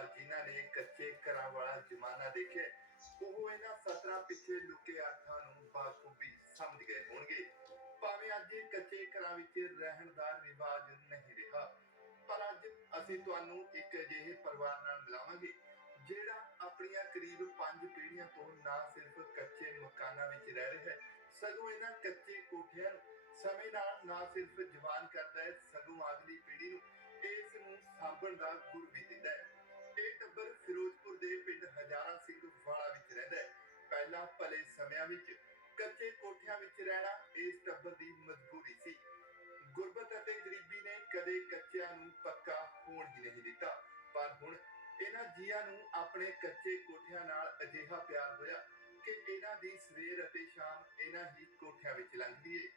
ਪਰ ਜਿਨ੍ਹਾਂ ਨੇ ਕੱਚੇ ਘਰਾਂ ਵਾਲਾ ਜ਼ਮਾਨਾ ਦੇਖਿਆ, ਉਹ ਇਹਨਾਂ ਸਤਰਾਂ ਪਿੱਛੇ ਲੁਕੇ ਅਰਥਾਂ ਨੂੰ ਬਾਖੂਬੀ ਸਮਝ ਗਏ ਹੋਣਗੇ। ਭਾਵੇਂ ਅੱਜ ਇਹ ਕੱਚੇ ਘਰਾਂ ਵਿੱਚ ਰਹਿਣ ਦਾ ਰਿਵਾਜ ਨਹੀਂ ਰਿਹਾ, ਪਰ ਅੱਜ ਅਸੀਂ ਤੁਹਾਨੂੰ ਇੱਕ ਅਜਿਹੇ ਪਰਿਵਾਰ ਨਾਲ ਮਿਲਾਵਾਂਗੇ, ਜਿਹੜਾ ਆਪਣੀਆਂ ਕਰੀਬ 5 ਪੀੜ੍ਹੀਆਂ ਤੋਂ ਨਾ ਸਿਰਫ ਕੱਚੇ ਮਕਾਨਾਂ ਵਿੱਚ ਰਹਿ ਰਿਹਾ ਹੈ, ਸਗੋਂ ਇਹਨਾਂ ਕੱਚੇ ਕੋਠਿਆਂ ਨੂੰ ਸਮੇਂ ਨਾਲ ਨਾ ਸਿਰਫ ਜਵਾਨ ਕਰਦਾ ਹੈ, ਸਗੋਂ ਅਗਲੀ ਪੀੜ੍ਹੀ ਨੂੰ ਇਸ ਨੂੰ ਸਾਂਭਣ ਦਾ ਗੁਰ ਵੀ ਦੇ ਪਿੰਡ ਹਜ਼ਾਰਾ ਸਿੰਘ ਵਾਲਾ ਵਿੱਚ ਰਹਿੰਦਾ ਹੈ। ਪਹਿਲਾਂ ਭਲੇ ਸਮਿਆਂ ਵਿੱਚ ਕੱਚੇ ਕੋਠਿਆਂ ਵਿੱਚ ਰਹਿਣਾ ਇਸ ਟੱਬਰ ਦੀ ਮਜਬੂਰੀ ਸੀ। ਗੁਰਬਤ ਅਤੇ ਗਰੀਬੀ ਨੇ ਕਦੇ ਕੱਚਿਆਂ ਨੂੰ ਪੱਕਾ ਹੋਣ ਹੀ ਨਹੀਂ ਦਿੱਤਾ। ਪਰ ਹੁਣ ਇਹਨਾਂ ਜੀਆਂ ਨੂੰ ਆਪਣੇ ਕੱਚੇ ਕੋਠਿਆਂ ਨਾਲ ਅਜਿਹਾ ਪਿਆਰ ਹੋਇਆ ਕਿ ਇਹਨਾਂ ਦੀ ਸਵੇਰ ਅਤੇ ਸ਼ਾਮ ਇਹਨਾਂ ਹੀ ਕੋਠਿਆਂ ਵਿੱਚ ਲੰਘਦੀ ਏ।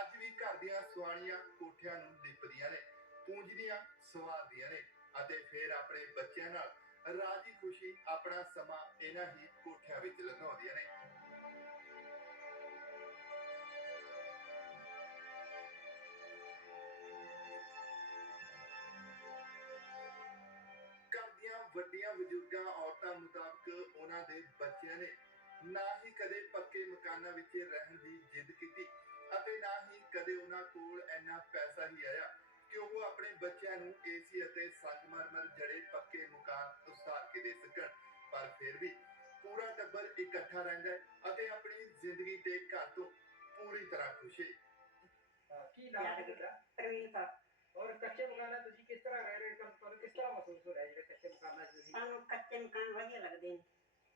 ਅੱਜ ਵੀ ਘਰ ਦੀਆਂ ਸੁਆਣੀਆਂ ਕੋਠਿਆਂ ਨੂੰ ਲਿਪਦੀਆਂ ਨੇ ਪੂੰਝਦੀਆਂ ਸਵਾਰਦੀਆਂ ਨੇ ਅਤੇ ਫਿਰ ਆਪਣੇ ਬੱਚਿਆਂ ਨਾਲ ਰਾਜੀ ਖੁਸ਼ੀ ਆਪਣਾ ਸਮਾਂ ਇਹਨਾਂ ਹੀ ਕੋਠਿਆਂ ਵਿੱਚ ਲੰਘਾਉਂਦੀਆਂ ਨੇ। ਘਰ ਵੱਡੀਆਂ ਬਜ਼ੁਰਗਾਂ, ਔਰਤਾਂ ਮੁਤਾਬਕ ਉਹਨਾਂ ਦੇ ਬੱਚਿਆਂ ਨੇ ਨਾ ਹੀ ਕਦੇ ਪੱਕੇ ਮਕਾਨਾਂ ਵਿੱਚ ਰਹਿਣ ਦੀ ਜਿੱਦ ਕੀਤੀ ਅਤੇ ਨਾ ਹੀ ਕਦੇ ਉਹਨਾਂ ਕੋਲ ਇੰਨਾ ਪੈਸਾ ਹੀ ਆਇਆ ਕਿ ਉਹ ਆਪਣੇ ਬੱਚਿਆਂ ਨੂੰ ਏਸੀ ਅਤੇ ਸੰਗਮਰਮਰ ਜੜੇ ਪੱਕੇ ਮਕਾਨ ਫਿਰ ਵੀ ਪੂਰਾ ਟੱਬਰ ਇਕੱਠਾ ਰਹਿੰਦਾ ਹੈ ਅਤੇ ਆਪਣੀ ਜ਼ਿੰਦਗੀ ਤੇ ਘਰ ਤੋਂ ਪੂਰੀ ਤਰ੍ਹਾਂ ਖੁਸ਼ ਹੈ। ਹਾਂ, ਕੀ ਨਾਮ ਹੈ ਤੁਹਾਡਾ? ਪ੍ਰਵੀਨ ਕੌਰ। ਔਰ ਕੱਚੇ ਮਕਾਨਾਂ ਤੁਸੀਂ ਕਿਸ ਤਰ੍ਹਾਂ ਰਹਿ ਰਹੇ ਹੋ? ਤੁਹਾਨੂੰ ਕਿਸ ਤਰ੍ਹਾਂ ਮਹਿਸੂਸ ਹੋ ਰਿਹਾ ਜਿਹੜੇ ਕੱਚੇ ਮਕਾਨਾਂ 'ਚ ਤੁਸੀਂ ਸਾਨੂੰ ਕੱਚੇ ਮਕਾਨ ਵਧੀਆ ਲੱਗਦੇ ਨੇ।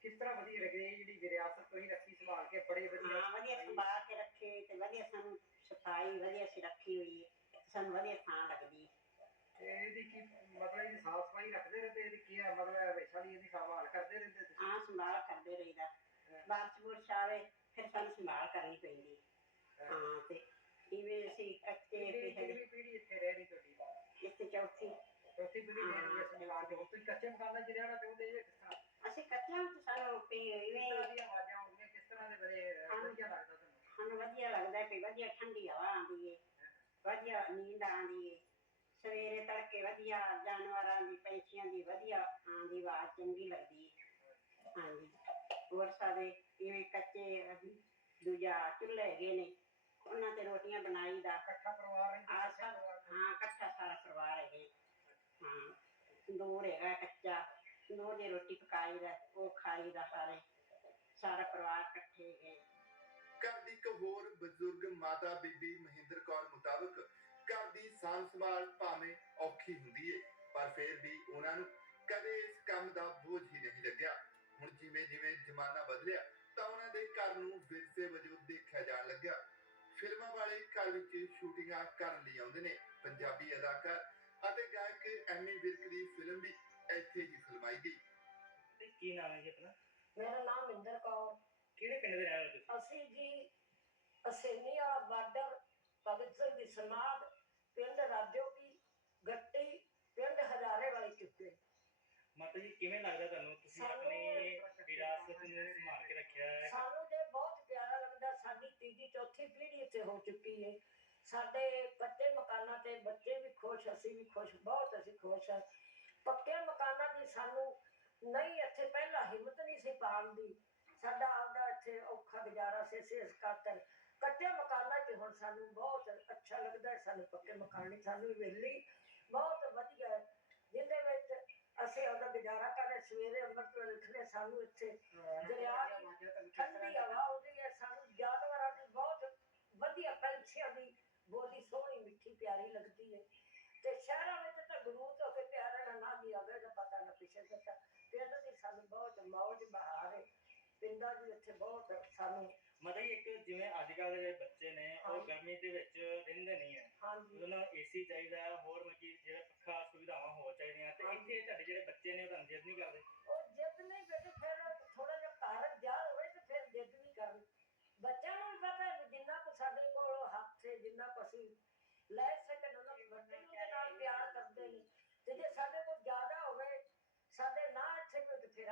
ਕਿਸ ਤਰ੍ਹਾਂ ਵਧੀਆ ਲੱਗਦੇ ਇਹ ਜਿਹੜੀ ਵਿਰਾਸਤ ਤੁਸੀਂ ਰੱਖੀ ਸੰਭਾਲ ਕੇ ਬੜੇ ਵਧੀਆ ਹਾਂ ਵਧੀਆ ਸੰਭਾਲ ਕੇ ਰੱਖੇ ਤੇ ਵਧੀਆ ਸਾਨੂੰ ਸਫ਼ਾਈ ਵਧੀਆ ਸੀ ਰੱਖੀ ਹੋਈ ਹੈ। ਸਾਨੂੰ ਵਧੀਆ ਥਾਂ ਲੱਗਦੀ ਹੈ। ਤੇ ਇਹਦੀ ਕੀ ਮਤਲਬ ਇਹਦੀ ਸਾਫ਼ ਸਫ਼ਾਈ ਰੱਖਦੇ ਰਹਿੰਦੇ ਇਹਦੀ ਕੀ ਹੈ ਮਤਲਬ ਹਮੇਸ਼ਾ ਦੀ ਇਹਦੀ ਸੰਭਾਲ ਕਰਦੇ ਰਹਿੰਦੇ ਤੁਸੀਂ ਹਾਂ ਸੰਭਾਲ ਕਰਦੇ ਰਹੀਦਾ ਫਿਰ ਸਾਨੂੰ ਸੰਭਾਲ ਕਰਨੀ ਪੈਂਦੀ ਹਾਂ। ਤੇ ਇਵੇਂ ਅਸੀਂ ਕੱਚੇ ਕਿਹੜੀ ਪਿਛਲੇ ਕਿਹੜੀ ਪੀੜ੍ਹੀ ਇੱਥੇ ਰਹਿ ਰਹੀ ਤੁਹਾਡੀ ਇੱਥੇ ਚੌਥੀ। ਚੌਥੀ ਪੀੜ੍ਹੀ ਰਹਿ ਰਹੀ ਹੈ। ਇਸ ਮਕਾਨ ਦੇ। ਵਿੱਚ ਤੁਸੀਂ ਕੱਚੇ ਮਕਾਨਾਂ 'ਚ ਰਹਿਣਾ ਚਾਹੁੰਦੇ ਜੇ ਕਿਸ ਤਰ੍ਹਾਂ? ਅਸੀਂ ਕੱਚਿਆਂ ਵਿੱਚ ਸਾਨੂੰ ਵੀ ਕਿਸ ਤਰ੍ਹਾਂ ਇਵੇਂ ਦੀਆਂ ਆਵਾਜ਼ਾਂ ਆਉਂਦੀਆਂ ਕਿਸ ਤਰ੍ਹਾਂ ਦੇ ਬੜੇ ਹਾਂ। ਵਧੀਆ ਲੱਗਦਾ ਤੁਹਾਨੂੰ? ਸਾਨੂੰ ਵਧੀਆ ਲੱਗਦਾ ਕਿ ਵਧੀਆ ਠੰਡੀ ਹਵਾ ਆਉਂਦੀ ਏ ਵਧੀਆ ਨੀਂਦ ਆਉਂਦੀ ਏ ਸਵੇਰੇ ਤੜਕੇ ਵਧੀਆ ਜਾਨਵਰਾਂ ਦੀ ਪੰਛੀਆਂ ਦੀ ਵਧੀਆ ਆਉਂਦੀ ਆਵਾਜ਼ ਚੰਗੀ ਲੱਗਦੀ ਏ ਹਾਂਜੀ। ਹੋਰ ਸਾਡੇ ਇਵੇਂ ਕੱਚੇ ਅਸੀਂ ਦੂਜਾ ਚੁੱਲ੍ਹੇ ਹੈਗੇ ਨੇ ਉਹਨਾਂ ਤੇ ਰੋਟੀਆਂ ਬਣਾਈ ਦਾ। ਇਕੱਠਾ ਪਰਿਵਾਰ ਰਹਿੰਦਾ ਆ ਸਭ। ਹਾਂ ਇਕੱਠਾ ਸਾਰਾ ਪਰਿਵਾਰ ਹੈਗੇ। ਹਾਂ ਤੰਦੂਰ ਹੈਗਾ ਕੱਚਾ ਤੰਦੂਰ ਦੀ ਰੋਟੀ ਪਕਾਈ ਦਾ ਉਹ ਖਾਈ ਦਾ ਸਾਰੇ ਸਾਰਾ ਪਰਿਵਾਰ ਇਕੱਠੇ ਹੈਗੇ। ਘਰ ਦੀ ਇੱਕ ਹੋਰ ਬਜ਼ੁਰਗ ਮਾਤਾ ਬੀਬੀ ਮਹਿੰਦਰ ਕੌਰ ਮੁਤਾਬਕ ਘਰ ਦੀ ਸਾਂਭ ਸੰਭਾਲ ਭਾਵੇਂ ਔਖੀ ਹੁੰਦੀ ਏ ਪਰ ਫਿਰ ਵੀ ਉਹਨਾਂ ਨੂੰ ਕਦੇ ਇਸ ਕੰਮ ਦਾ ਬੋਝ ਹੀ ਨਹੀਂ ਲੱਗਿਆ। ਜਿਵੇਂ ਜਿਵੇਂ ਜ਼ਮਾਨਾ ਬਦਲਿਆ ਤਾਂ ਉਹਨਾਂ ਦੇ ਘਰ ਨੂੰ ਵਿਰਸੇ ਵਜੋਂ ਦੇਖਿਆ ਜਾਣ ਲੱਗਿਆ। ਫਿਲਮਾਂ ਵਾਲੇ ਘਰ ਵਿੱਚ ਸ਼ੂਟਿੰਗਾਂ ਕਰਨ ਲਈ ਆਉਂਦੇ ਨੇ ਪੰਜਾਬੀ ਅਦਾਕਾਰ ਅਤੇ ਗਾਇਕ ਐਮੀ ਵਿਰਕ ਦੀ ਫਿਲਮ ਵੀ ਇੱਥੇ ਹੀ ਫਿਲਮਾਈ ਗਈ। ਤੇ ਕੀ ਨਾਮ ਹੈ ਜੀ ਆਪਣਾ? ਮੇਰਾ ਨਾਮ ਇੰਦਰ ਕੌਰ। ਕਿਹੜੇ ਪਿੰਡ ਦੇ ਰਹਿਣ ਵਾਲੇ ਤੁਸੀਂ? ਅਸੀਂ ਜੀ ਅਸੇਨੀ ਵਾਲਾ ਬਾਰਡਰ ਭਗਤ ਸਿੰਘ ਦੀ ਸਮਾਧ ਪਿੰਡ ਰਾਜੋਗੀ ਗੱਟੀ ਪਿੰਡ ਹਜ਼ਾਰੇ ਵਾਲੇ ਕਿੱਤੇ। ਮਾਤਾ ਜੀ ਕਿਵੇਂ ਲੱਗਦਾ ਤੁਹਾਨੂੰ ਤੁਸੀਂ ਸਾਨੂੰ ਆਪਣੀ ਵਿਰਾਸਤ ਨੂੰ ਸੰਭਾਲ ਕੇ ਰੱਖਿਆ ਹੈ। ਸਾਨੂੰ ਤੇ ਬਹੁਤ ਪਿਆਰਾ ਲੱਗਦਾ, ਸਾਡੀ ਤੀਜੀ, ਚੌਥੀ ਪੀੜ੍ਹੀ ਇੱਥੇ ਹੋ ਚੁੱਕੀ ਹੈ ਸਾਡੇ ਕੱਚੇ ਮਕਾਨਾਂ ਤੇ, ਬੱਚੇ ਵੀ ਖੁਸ਼, ਅਸੀਂ ਵੀ ਖੁਸ਼, ਬਹੁਤ ਅਸੀਂ ਖੁਸ਼ ਹਾਂ ਪੱਕੇ ਮਕਾਨਾਂ ਦੀ ਸਾਨੂੰ ਨਹੀਂ, ਇੱਥੇ ਪਹਿਲਾਂ ਹਿੰਮਤ ਨਹੀਂ ਸੀ ਪਾਉਣ ਦੀ। ਸਾਡਾ ਆਪਦਾ ਇੱਥੇ ਔਖਾ ਗੁਜ਼ਾਰਾ ਸੀ, ਅਸੀਂ ਇਸ ਖਾਤਰ ਕੱਚੇ ਮਕਾਨਾਂ 'ਚ ਹੁਣ ਸਾਨੂੰ ਬਹੁਤ ਅੱਛਾ ਲੱਗਦਾ ਸਾਨੂੰ ਪੱਕੇ ਮਕਾਨ ਹੀ ਸਾਨੂੰ ਵੇਲੀ ਬਹੁਤ ਵਧੀਆ ਜਿਹਦੇ ਵਿੱਚ ਅਸੀਂ ਸਵੇਰੇ ਅੰਮ੍ਰਿਤ ਵੇਲੇ ਉੱਠਦੇ ਸਾਨੂੰ ਇੱਥੇ। ਦਰਿਆ ਦੀ ਠੰਡੀ ਹਵਾ ਆਉਂਦੀ ਹੈ ਸਾਨੂੰ ਜਾਨਵਰਾਂ ਦੀ ਬਹੁਤ ਵਧੀਆ ਪੰਛੀਆਂ ਦੀ ਬੋਲੀ ਸੋਹਣੀ ਮਿੱਠੀ ਪਿਆਰੀ ਲੱਗਦੀ ਹੈ। ਤੇ ਸ਼ਹਿਰਾਂ ਵਿੱਚ ਤਾਂ ਗਰੂਤ ਹੋ ਕੇ ਪਿਆਰਾ ਨਾ ਵੀ ਆਵੇ ਤਾਂ ਪਤਾ ਨਾ ਪਿਛੇ ਤਾਂ ਪਿੰਡ ਦੀ ਸਾਨੂੰ ਬਹੁਤ ਮੌਜ ਬਹਾਰ ਹੈ। ਪਿੰਡਾਂ ਦੇ ਇੱਥੇ ਬਹੁਤ ਸਾਨੂੰ ਮਾਤਾ ਜੀ ਇੱਕ ਜਿਵੇਂ ਅੱਜ ਕੱਲ੍ਹ ਦੇ ਬੱਚੇ ਨੇ ਉਹ। ਗਰਮੀ ਦੇ ਵਿੱਚ ਰਹਿੰਦੇ ਨਹੀਂ ਹੈ। ਹਾਂਜੀ। ਉਹਨਾਂ ਨੂੰ ਏਸੀ ਚਾਹੀਦਾ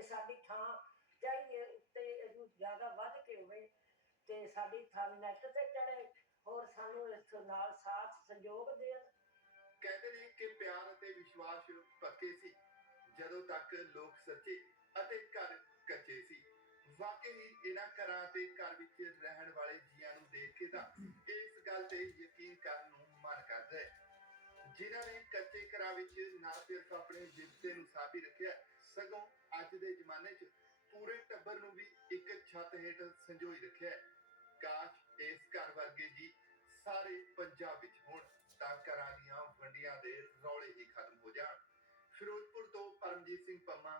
ਇਹ ਸਾਡੀ ਥਾਂ ਚਾਹੀਏ ਉੱਤੇ ਇਹਨੂੰ ਜ਼ਿਆਦਾ ਵੱਧ ਕੇ ਹੋਵੇ ਤੇ ਸਾਡੀ ਥਾਂ ਨੈਟ ਤੇ ਚੜੇ ਹੋਰ ਸਾਨੂੰ ਇਸ ਨਾਲ ਸਾਥ ਸੰਯੋਗ ਦੇਣ ਕਹਿੰਦੇ ਨੇ ਕਿ ਪਿਆਰ ਅਤੇ ਵਿਸ਼ਵਾਸ ਪੱਕੇ ਸੀ, ਜਦੋਂ ਤੱਕ ਲੋਕ ਸੱਚੇ ਅਤੇ ਘਰ ਕੱਚੇ ਸੀ। ਵਾਕਈ ਇਹਨਾਂ ਘਰਾਂ ਤੇ ਘਰ ਵਿੱਚ ਰਹਿਣ ਵਾਲੇ ਜੀਆਂ ਨੂੰ ਦੇਖ ਕੇ ਤਾਂ ਇਸ ਗੱਲ ਤੇ ਯਕੀਨ ਕਰਨ ਨੂੰ ਮਨ ਕਰਦਾ ਹੈ। ਜਿਨ੍ਹਾਂ ਨੇ ਕੱਚੇ ਘਰਾਂ ਵਿੱਚ ਨਾ ਸਿਰਫ ਆਪਣੇ ਵਿਰਸੇ ਨੂੰ ਸਾਬੀ ਰੱਖਿਆ, ਸਗੋਂ ਅੱਜ ਦੇ ਜ਼ਮਾਨੇ 'ਚ ਪੂਰੇ ਟੱਬਰ ਨੂੰ ਵੀ ਇੱਕ ਛੱਤ ਹੇਠ ਸੰਜੋਈ ਰੱਖਿਆ ਹੈ। ਕਾਸ਼ ਇਸ ਘਰ ਵਰਗੇ ਜੀ ਸਾਰੇ ਪੰਜਾਬ ਵਿੱਚ ਹੋਣ ਤਾਂ ਘਰਾਂ ਦੀਆਂ ਵੰਡੀਆਂ ਦੇ ਰੌਲੇ ਹੀ ਖਤਮ ਹੋ ਜਾਣ ਫਿਰੋਜ਼ਪੁਰ ਤੋਂ ਪਰਮਜੀਤ ਸਿੰਘ ਪੰਮਾ